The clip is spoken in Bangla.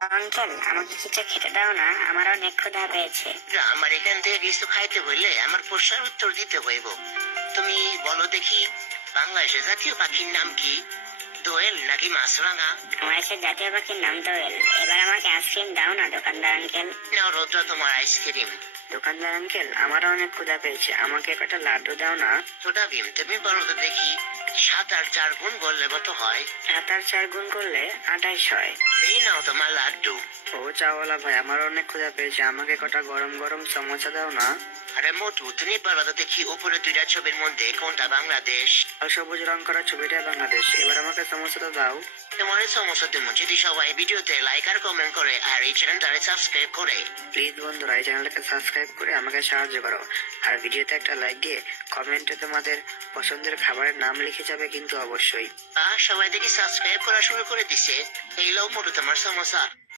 আঙ্কেল, আমাকে কিছু খেতে দাও না, আমার অনেক ক্ষুধা পেয়েছে। আমার এখান থেকে কিছু খাইতে হইলে আমার প্রশ্নের উত্তর দিতে হইব। তুমি বলো দেখি, বাংলাদেশের জাতীয় পাখির নাম কি? দোয়েল নাকি মাছরাঙা? বাংলাদেশের জাতীয় পাখির নাম দোয়েল। এবার আমাকে আইসক্রিম দাও না দোকানদার আঙ্কেল। নাও রৌদ্র, তোমার আইসক্রিম। দোকানদার আঙ্কেল, আমারও অনেক ক্ষুধা পেয়েছে, আমাকে একটা লাড্ডু দাও না। ছোটা ভীম, তুমি বলো তো দেখি, 7 আর 4 গুণ করলে কত হয়? 7 আর 4 গুণ করলে 28 হয়। এই নাও তোমার লাড্ডু। ও চাওয়ালা ভাই, আমারও অনেক ক্ষুধা পেয়েছে, আমাকে কটা গরম গরম সমোসা দাও না। আরে মোটু, তুমি বলো তো দেখি, উপরে 2টা ছবির মধ্যে কোনটা বাংলাদেশ? আর সবুজ রং করা ছবিটা বাংলাদেশ। এবার আমাকে সমোসাটা দাও। তোমার এই সমস্যা তুমি যদি সবাই ভিডিওতে লাইক আর কমেন্ট করে আর এই চ্যানেলটারে সাবস্ক্রাইব করে। প্লিজ বন্ধুরা, এই চ্যানেলটাকে সাবস্ক্রাইব করে আমাকে সাহায্য করো। আর ভিডিওতে একটা লাইক দিয়ে কমেন্টে তোমাদের পছন্দের খাবারের নাম লিখে যাবে কিন্তু অবশ্যই। সবাই দেখি সাবস্ক্রাইব করা শুরু করে দিছে। এই লও মোটু তোমার সমস্যা।